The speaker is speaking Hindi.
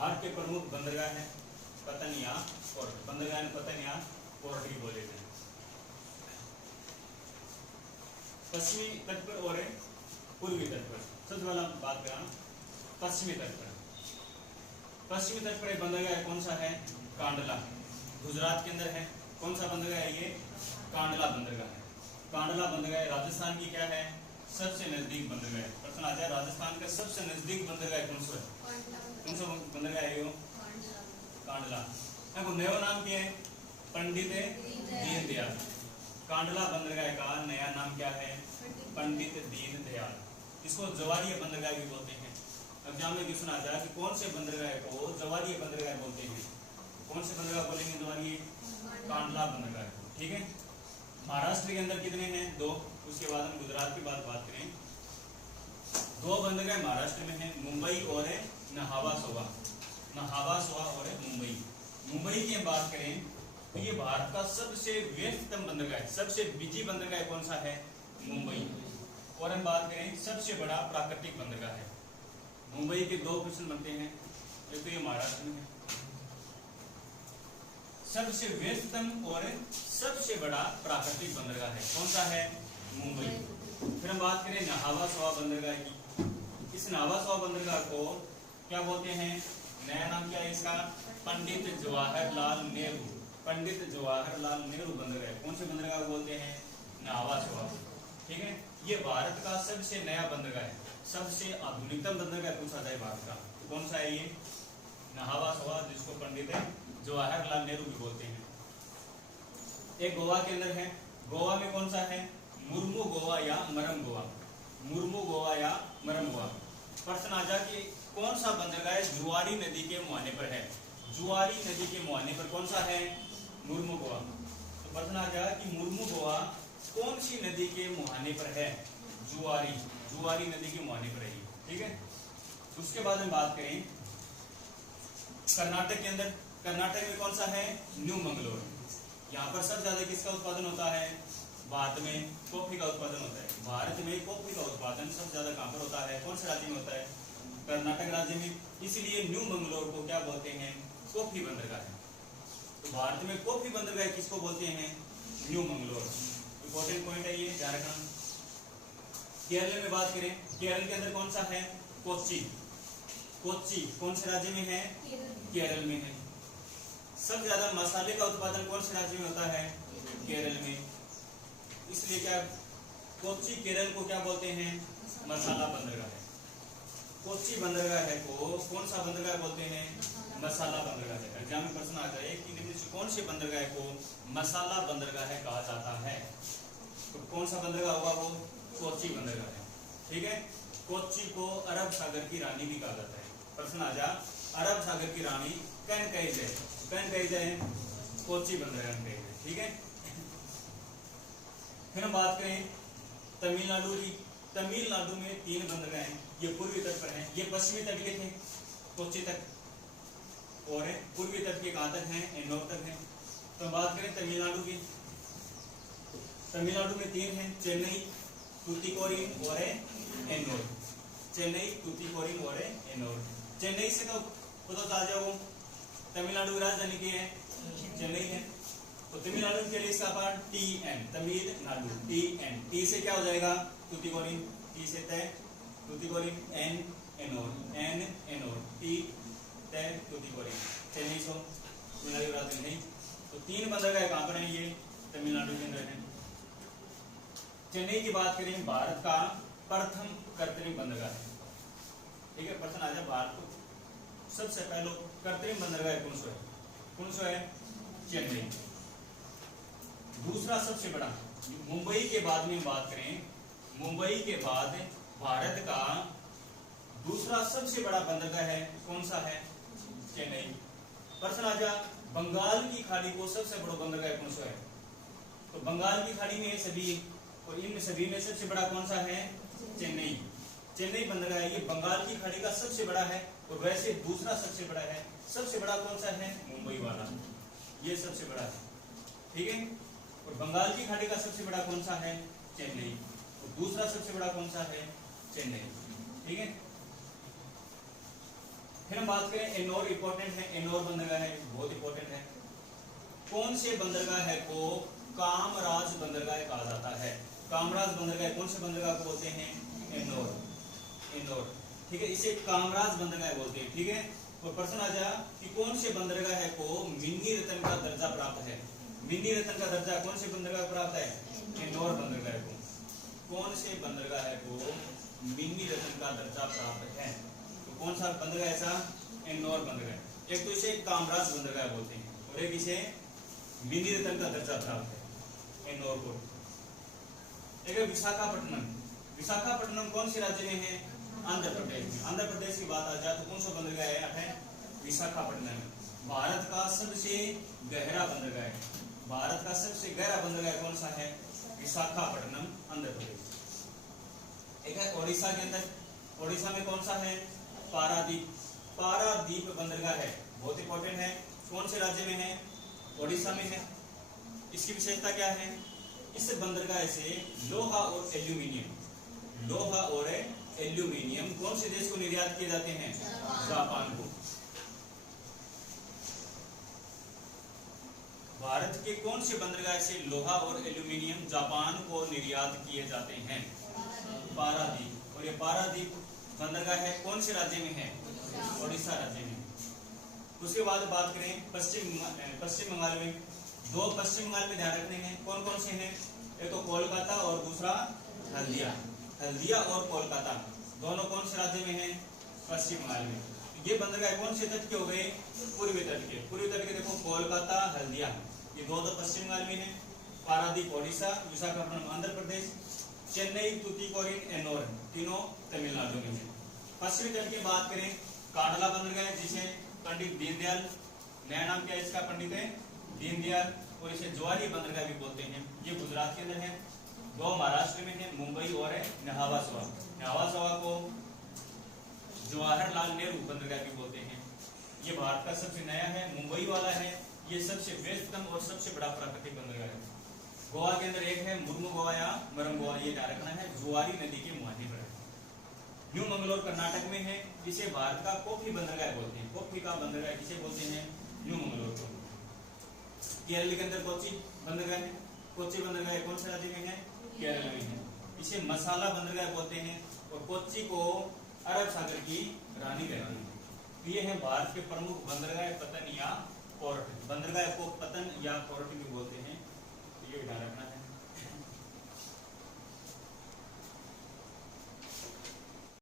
भारत के प्रमुख बंदरगाह है पतन या पोर्ट। बंदरगाह पतन या पोर्ट ही बोले थे। पश्चिमी तट पर और पूर्वी तट पर। सबसे पहले बात करें पश्चिमी तट पर। पश्चिमी तट पर बंदरगाह कौन सा है? कांडला, गुजरात के अंदर है। कौन सा बंदरगाह है ये? कांडला बंदरगाह है। कांडला बंदरगाह राजस्थान की क्या है? सबसे नजदीक बंदरगाह है। प्रश्न आ जाए राजस्थान का सबसे नजदीक बंदरगाह कौन सा है? कौन सा बंदरगाह है यो? कांडला। देखो नया नाम क्या है? पंडित दीनदयाल। कांडला बंदरगाह का नया नाम क्या है? पंडित दीनदयाल। इसको जवारीय बंदरगाह भी बोलते हैं। एग्जाम में क्वेश्चन आता है कि कौन से बंदरगाह को जवारीय बंदरगाह बोलते हैं? कौन से बंदरगाह बोलेंगे जवारीय? कांडला बंदरगाह। ठीक है। महाराष्ट्र के अंदर कितने हैं? 2। उसके बाद हम गुजरात की बात करें। 2 बंदरगाह महाराष्ट्र में है, मुंबई और नहावा सोवा और मुंबई। मुंबई की हम बात करें तो ये भारत का सबसे व्यस्ततम बंदरगाह है। सबसे बिजी बंदरगाह कौन सा है? मुंबई। और हम बात करें सबसे बड़ा प्राकृतिक बंदरगाह है। मुंबई के 2 क्वेश्चन बनते हैं। एक तो ये महाराष्ट्र में है, सबसे व्यस्ततम और सबसे बड़ा प्राकृतिक बंदरगाह है। कौन सा है? मुंबई। फिर हम बात करें नहावा सोवा बंदरगाह की। इस नहावा सोवा बंदरगाह को क्या बोलते हैं? नया नाम क्या है इसका? पंडित जवाहरलाल नेहरू। पंडित जवाहरलाल नेहरू बंदरगाह। कौन से बंदरगाह बोलते हैं? नहावा सोवा। ठीक है। ये भारत का सबसे नया बंदरगाह है। सबसे आधुनिकतम बंदरगाह पूछा जाए भारत का तो कौन सा है ये? नहावा सोवा, जिसको पंडित जवाहरलाल नेहरू भी बोलते हैं। एक गोवा के अंदर है। गोवा में कौन सा है? मुर्मू गोवा या मरम गोवा। मुर्मू गोवा या मरम गोवा। प्रश्न आ जा कि कौन सा बंदरगाह जुआरी नदी के मुहाने पर है? जुआरी नदी के मुहाने पर कौन सा है? मुर्मू गोवा। तो प्रश्न आ जा कि मुर्मू गोवा कौन सी नदी के मुहाने पर है? जुआरी नदी के मुहाने पर है। ठीक है। उसके बाद हम बात करें कर्नाटक के अंदर। कर्नाटक में कौन सा है? न्यू मंगलोर। यहाँ पर सबसे ज्यादा किसका उत्पादन होता है? भारत में कॉफी का उत्पादन होता है। भारत में कॉफी का उत्पादन सबसे ज्यादा कहां पर होता है? कौन से राज्य में होता है? कर्नाटक राज्य में। इसलिए न्यू मंगलोर को क्या बोलते हैं? कॉफी बंदरगाह है। तो भारत में कॉफी बंदरगाह किसको बोलते हैं? न्यू मंगलोर। इंपॉर्टेंट पॉइंट है ये, ध्यान रखना। केरल में बात करें, केरल के अंदर कौन सा है? कोच्चि। कोच्चि कौन से राज्य में है? केरल में है। सबसे ज्यादा मसाले का उत्पादन कौन से राज्य में होता है? केरल में। इसलिए क्या कोच्चि केरल को क्या बोलते हैं? मसाला बंदरगाह है। कोच्चि बंदरगाह है को कौन सा बंदरगाह बोलते हैं? मसाला बंदरगाह है। एग्जाम में प्रश्न आ जाए कि निम्न से कौन से बंदरगाह को मसाला बंदरगाह कहा जाता है? तो कौन सा बंदरगाह होगा वो? कोच्चि बंदरगाह है। ठीक है। कोच्चि को अरब सागर की रानी भी कहा जाता है। प्रश्न आ जा अरब सागर की रानी कैन कही जाए? कैन कही जाए? कोच्चि बंदरगाह कही जाए। ठीक है। फिर हम बात करें तमिलनाडु की। तमिलनाडु में 3 बंदरगाह हैं। ये पूर्वी तट पर हैं। ये पश्चिमी तट के थे कोच्चि तक, और पूर्वी तट के कहां तक हैं? एन्नोर तक हैं। तो बात करें तमिलनाडु की। तमिलनाडु में 3 हैं, चेन्नई, टूटिकोरिन और एन्नोर। चेन्नई, टूटिकोरिन और एन्नोर। चेन्नई से तो पता चल जाओ तमिलनाडु की राजधानी की है चेन्नई है। तो तमिलनाडु के लिए इसका part TN, Tamil Nadu. TN, T से क्या हो जाएगा? टूटिकोरिन। टी से तय टूटिकोरिन, N Ennore, N Ennore, T तय टूटिकोरिन। चेन्नई सो तमिलनाडु की राजधानी नहीं। तो 3 बंदरगाह कहां पर है? ये तमिलनाडु के अंदर है। चेन्नई की बात करें, भारत का प्रथम कृत्रिम बंदरगाह है। ठीक है। प्रश्न आ जाए भारत को सबसे पहले कृत्रिम बंदरगाह कौन सा है? कौन सा है? चेन्नई। दूसरा सबसे बड़ा मुंबई के बाद में बात करें, मुंबई के बाद भारत का दूसरा सबसे बड़ा बंदरगाह है कौन सा है? चेन्नई। प्रश्न आ जा बंगाल की खाड़ी को सबसे बड़ा बंदरगाह कौन सा है? तो बंगाल की खाड़ी में सभी और इन सभी में सबसे बड़ा कौन सा है? चेन्नई। चेन्नई बंदरगाह ये बंगाल की खाड़ी का सबसे बड़ा है और वैसे दूसरा सबसे बड़ा है। सबसे बड़ा कौन सा है? मुंबई वाला, ये सबसे बड़ा है। ठीक है। और बंगाल की खाड़ी का सबसे बड़ा कौन सा है? चेन्नई। और दूसरा सबसे बड़ा कौन सा है? चेन्नई। ठीक है। फिर हम बात करें एनोर, इंपॉर्टेंट है, एनोर बंदरगाह है, बहुत इंपॉर्टेंट है। कौन से बंदरगाह को कामराज बंदरगाह कहा जाता है? कामराज बंदरगाह कौन से बंदरगाह को बोलते हैं? एनोर, एनोर, ठीक है, इसे कामराज बंदरगाह बोलते हैं, ठीक है। और प्रश्न आ जाए कि कौन से बंदरगाह को मिनी रतन का दर्जा प्राप्त है? मिनी रतन का दर्जा कौन से बंदरगाह को प्राप्त है? एनोर बंदरगाह को। कौन से बंदरगाह को मिनी रतन का दर्जा प्राप्त है? तो कौन सा बंदरगाह ऐसा? एनोर बंदरगाह। एक तो इसे कामराज बंदरगाह बोलते हैं और एक इसे मिनी रतन का दर्जा प्राप्त है, एनोर को। एक है विशाखापट्टनम। विशाखापट्टनम कौन से राज्य में है? आंध्र प्रदेश में। आंध्र प्रदेश की बात आ जाए तो कौन सा बंदरगाह है? विशाखापट्टनम। भारत का सबसे गहरा बंदरगाह है। भारत का सबसे गहरा बंदरगाह कौन सा है? विशाखापट्टनम, आंध्र प्रदेश। एक है ओडिशा के अंदर, ओडिशा में कौन सा है? पारादीप। पारादीप बंदरगाह है, बहुत इंपॉर्टेंट है। कौन से राज्य में है? ओडिशा में है। इसकी विशेषता क्या है? इस बंदरगाह से लोहा और एल्यूमिनियम, लोहा और एल्यूमिनियम कौन से देश को निर्यात किए जाते हैं? जापान को। भारत के कौन से बंदरगाह से लोहा और एल्यूमिनियम जापान को निर्यात किए जाते हैं? पारादीप। और ये पारादीप बंदरगाह है कौन से राज्य में है? ओडिशा राज्य में। उसके बाद बात करें पश्चिम बंगाल में। दो पश्चिम बंगाल में ध्यान रखने हैं, कौन कौन से हैं? एक तो कोलकाता और दूसरा हल्दिया। हल्दिया और कोलकाता दोनों कौन से राज्य में हैं? पश्चिम बंगाल में। ये बंदरगाह कौन से तट के हो गए? पूर्वी तट के। पूर्वी तट के देखो कोलकाता, हल्दिया, ये दो तो पश्चिम बंगाल में है। पारादीप ओडिशा, विशाखापट्टनम आंध्र प्रदेश, चेन्नई, तूतीकोरिन, एनोर तीनों तमिलनाडु में है। पश्चिमी तट की बात करें, कांडला बंदरगाह जिसे पंडित दीनदयाल, नया नाम क्या है इसका? पंडित दीनदयाल, और इसे ज्वारी बंदरगाह भी बोलते हैं। ये गुजरात के अंदर है। दो महाराष्ट्र में है, मुंबई और नहावासवा। नहावासवा को जवाहरलाल नेहरू बंदरगाह भी बोलते हैं। ये भारत का सबसे नया है, मुंबई वाला है। ये सबसे व्यस्ततम और सबसे बड़ा प्राकृतिक बंदरगाह है। गोवा के अंदर एक है मुर्मू गोवा या मरम गोवा, ये ध्यान रखना है, जुआरी नदी के मुहाने पर है। न्यू मंगलोर कर्नाटक में है। इसे भारत का कॉफी बंदरगाह बोलते हैं। कॉफी का बंदरगाह किसे बोलते हैं? न्यू मंगलोर को। केरल के अंदर कोच्चि बंदरगाह है। कोच्चि बंदरगाह कौन से राज्य में है? केरल में है। इसे मसाला बंदरगाह बोलते हैं और कोच्चि को अरब सागर की रानी कहते हैं। ये है भारत के प्रमुख बंदरगाह, पतन या पोर्ट। बंदरगाह को पतन या पोर्ट भी बोलते हैं, ये ध्यान रखना है।